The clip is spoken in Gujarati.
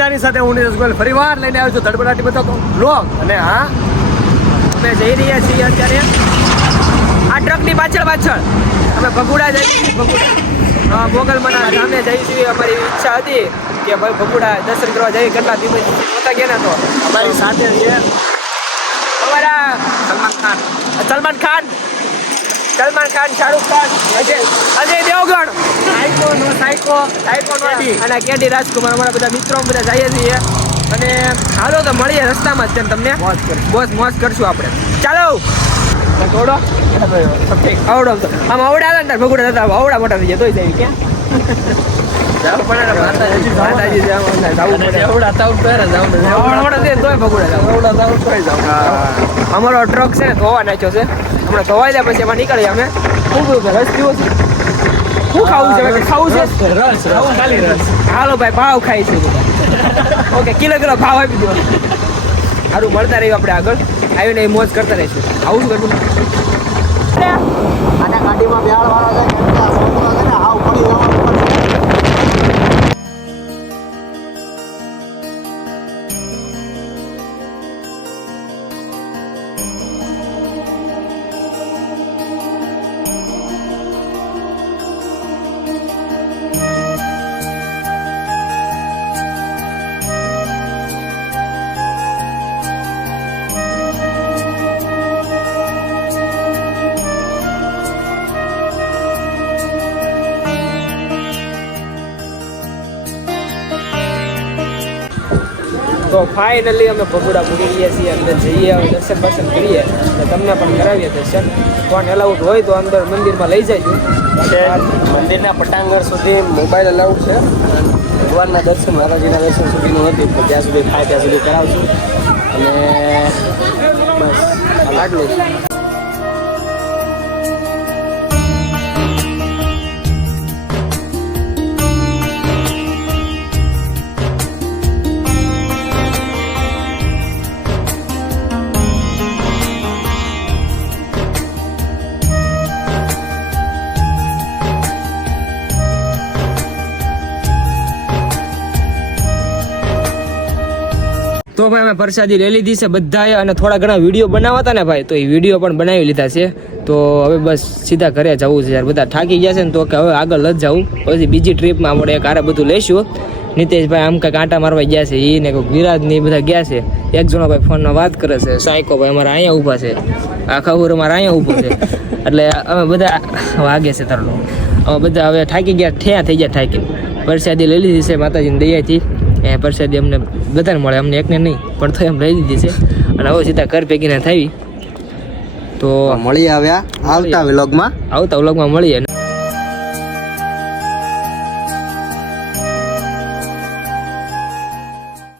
જાની સાથે હું નિરજગોલ ફરીવાર લઈને આવ્યો છું ધડબડાટી બતાવતો વ્લોગ. અને હા, અમે જઈ રહ્યા છીએ અત્યારે આ ટ્રકની પાછળ અમે ભગુડા જઈએ છીએ. ભગુડા મોગલમાના ધામે જઈએ છીએ. અમારી ઈચ્છા હતી કે ભાઈ ભગુડા દર્શન કરવા જઈએ. કેટલા દિવસ નહોતા ગયા ને, તો અમારી સાથે છે અમારા સલમાન ખાન, શાહરુખ ખાન, અજય દેવગણ, સાયકો અને કેડી રાજકુમાર, અમારા બધા મિત્રો બધા જઈએ છીએ. અને હાલો તો મળીએ રસ્તામાં જ. તમને મોજ કરશું આપણે. ચાલો આવડો આમ આવડા આવે ને ભગુડા જતા આવડા મોટા થઈ જાય તોય જાય ક્યાં અમારો ટ્રક છે ને ધોવા નાખ્યો છે. હમણાં ધોવાઈ જાય પછી એમાં નીકળીએ અમે. શું રસ પીવો છે? શું ખાવું છે? ખાવું છે રસ. હાલો ભાઈ, ભાવ ખાઈ છે. ઓકે, કિલો ભાવ આપી દો. સારું, મળતા રહ્યું આપણે આગળ. આવીને એ મોજ કરતા રહીશું. આવું શું કરવું? અને ગાડીમાં બેહાડ વાળો છે ને હાવ પડી જવાનું. તો ફાઇનલી અમે ભગુડા પૂરી ગયા છીએ. અંદર જઈએ, હવે દર્શન બર્શન કરીએ અને તમને પણ કરાવીએ દર્શન. કોણ અલાઉડ હોય તો અંદર મંદિરમાં લઈ જાય. મંદિરના પટાંગણ સુધી મોબાઈલ અલાઉડ છે. ભગવાનના દર્શન, માતાજીના દર્શન સુધીનું હતું, પણ જ્યાં સુધી થાય ત્યાં સુધી કરાવશું. અને બસ આટલું. તો ભાઈ અમે પ્રસાદી લઈ લીધી છે બધાએ. અને થોડા ઘણા વિડીયો બનાવવા હતા ને ભાઈ, તો એ વિડીયો પણ બનાવી લીધા છે. તો હવે બસ સીધા ઘરે જવું છે યાર. બધા થાકી ગયા છે ને, તો કે હવે આગળ જ જવું. પછી બીજી ટ્રીપમાં આપણે એક આરે બધું લઈશું. નીતેશભાઈ આમ કંઈક આંટા મારવા ગયા છે, એને કોઈ વિરાજ ને બધા ગયા છે. એક જણો ભાઈ ફોનમાં વાત કરે છે, સાયકો ભાઈ અમારા અહીંયા ઊભા છે, આખા ઉર અમારા અહીંયા ઊભો છે. એટલે અમે બધા વાગે છે તરલો. અમે બધા હવે થાકી ગયા, ઠ્યા થઈ ગયા થાકીને. પ્રસાદી લઈ લીધી છે માતાજીની દયાથી. એ પ્રસાદી અમને બધાને મળે, અમને એકને નહીં, પણ તો એમ લઈ લીધી છે. અને હવે સીધા ઘર ભેગીને થઈ. તો મળીએ હવે આવતા વ્લોગમાં મળીએ.